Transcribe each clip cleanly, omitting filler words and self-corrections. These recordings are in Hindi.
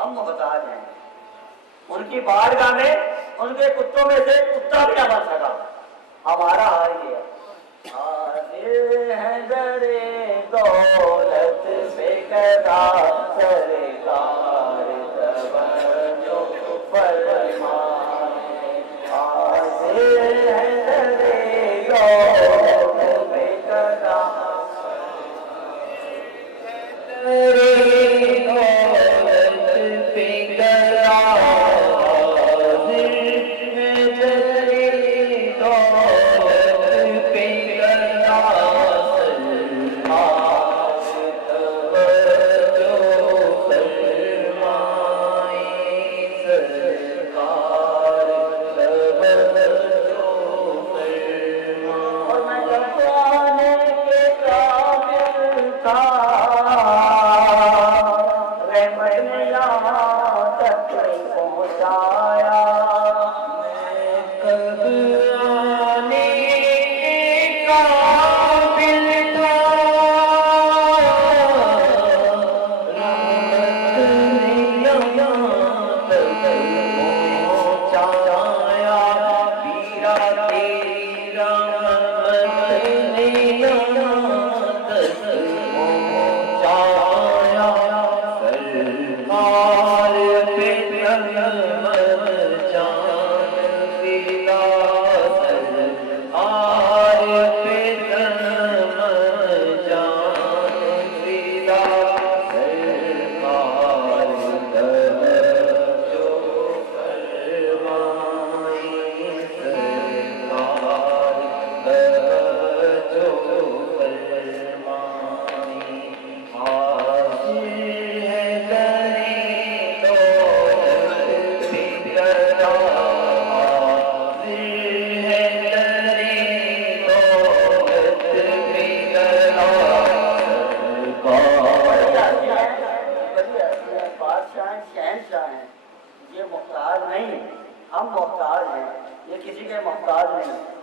हम मोहताज हैं। उनकी बारगाह में उनके कुत्तों में से कुत्ता भी ना बन सका। हमारा हाल ये है। हाजिर है दरे दौलत से कदा सरकार तवज्जो फरमाए। हाजिर है दरे दौलत से कदा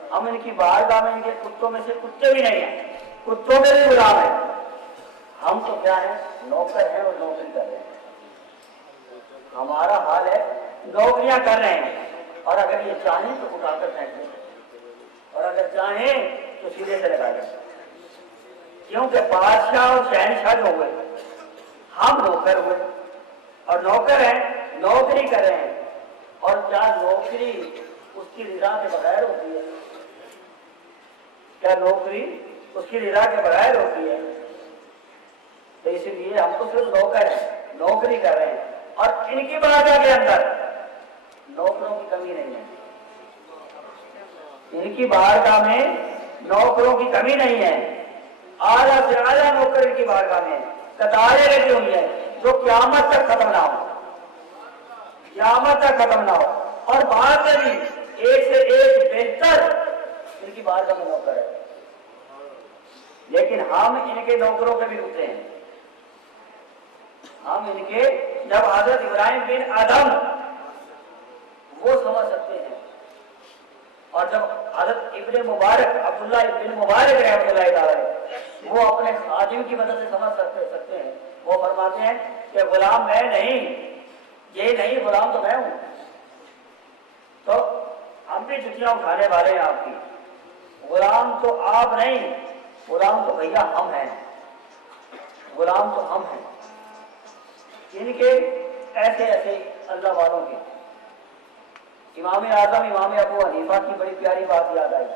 हम इनकी बारगाह में इनके कुत्तों में से कुत्ते भी नहीं हैं, कुत्तों के भी गुलाम हैं। हम तो क्या है, नौकर हैं और नौकरी कर रहे हैं। हमारा हाल है, नौकरियां कर रहे हैं और अगर ये चाहें तो उठाकर फेंक दें और अगर चाहें तो सीधे से लगा दें। क्योंकि बादशाह और शहनशाह जो हुए, हम नौकर हुए और नौकर हैं, नौकरी कर रहे हैं। और क्या नौकरी उसकी रिजा के बगैर होती है? क्या नौकरी उसकी रिजा के बगैर होती है? तो इसलिए हम तो सिर्फ नौकर हैं, नौकरी कर रहे हैं और इनकी बारगाह के अंदर नौकरों की कमी नहीं है। इनकी बारगाह में नौकरों की कमी नहीं है। आला से आला नौकर इनकी बारगाह में कतारें लगी हुई है जो क़यामत तक खत्म ना हो, क़यामत तक खत्म ना हो। और बाद में भी एक से एक बेहतर इनकी बारगाह में नौकर है। लेकिन हम इनके नौकरों पे भी रुकते हैं। हम इनके, जब हज़रत इब्राहिम बिन आदम वो समझ सकते हैं और जब हज़रत इब्न मुबारक अब्दुल्लाह बिन मुबारक रहमतुल्लाह अलैह वो अपने खादिम की मदद से समझ सकते हैं। वो फरमाते हैं कि गुलाम मैं नहीं, ये नहीं, गुलाम तो मैं हूं। तो हम भी जुतियां उठाने वाले हैं आपकी। गुलाम तो आप नहीं, गुलाम तो भैया हम हैं, गुलाम तो हम हैं। इनके ऐसे ऐसे अल्लाह वालों के इमाम आजम इमाम अबू हनीफा की बड़ी प्यारी बात याद आई।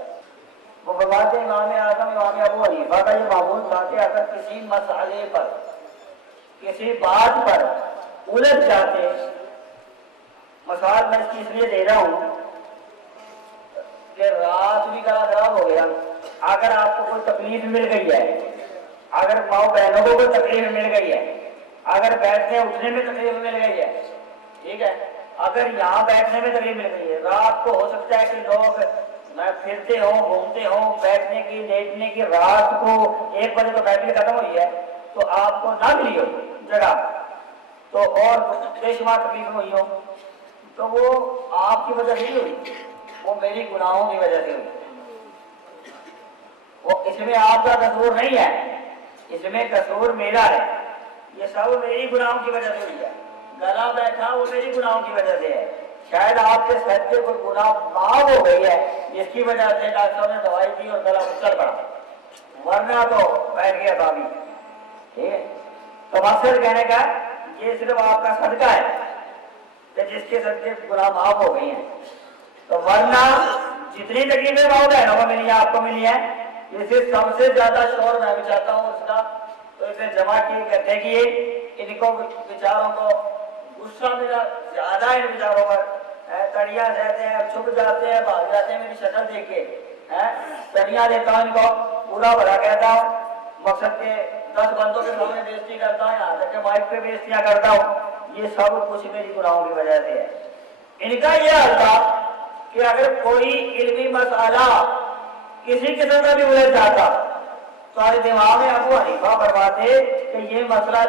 वो फरमाते हैं इमाम आजम इमाम अबू हनीफा का ये मामूल था कि अगर किसी मसले पर, किसी बात पर उलझ जाते, मसाल मैं इसकी इसलिए दे रहा हूं कि रात भी गला खराब हो गया, अगर आपको कोई तकलीफ मिल गई है, अगर माओ बहनों को कोई तकलीफ मिल गई है, अगर बैठने उठने में तकलीफ मिल गई है, ठीक है, अगर यहाँ बैठने में तकलीफ मिल गई है, रात को हो सकता है कि लोग फिरते हो, घूमते हो, बैठने की लेटने की, रात को 1 बजे तो महफिल खत्म हुई है तो आपको ना मिली हो जगह, तो और बेशुमार तकलीफ हुई हो, तो वो आपकी वजह से नहीं हुई, वो मेरी गुनाहों की वजह से हुई। वो इसमें आपका कसूर नहीं है, इसमें कसूर मेरा है। ये सब मेरी गुनाहों की वजह से हुई है। गला यहाँ बैठा वो मेरी गुनाहों की वजह से है। शायद आपके सर के कोई गुनाह माफ हो गई है, जिसकी वजह से डॉक्टर साहब ने दवाई दी और गला मुश्किल पड़ा, वरना तो बैठ गया भाभी। ठीक है, तो मकसद कहने का ये सिर्फ आपका सदका है कि जिसके सदके गुनाह माफ हो गई हैं। तो वरना जितनी तकलीफें मौलाना को मिली है, आपको मिली है, इसे सबसे ज्यादा शोर मैं भी चाहता हूँ उसका। तो इसे जमा किए, इकट्ठे किए, इनको विचारों को गुस्सा मेरा ज्यादा है, विचारों पर तड़िया रहते हैं, छुप जाते हैं, भाग जाते हैं मेरी शक्ल देख के, तड़िया देता हूँ इनको, पूरा भला कहता हूँ, मकसद के 10 बंदों के सामने बेइज्जती करता हूँ, यहाँ तक के माइक पे बेइज्जतियां करता हूँ। ये सब कुछ मेरी गुनाहों की वजह से है। इनका यह हाल था कि अगर कोई इल्मी मसाला किसी किस्म का भी उलझ जाता तो हमारे दिमाग में अबू हनीफा फरमाते कि ये मसला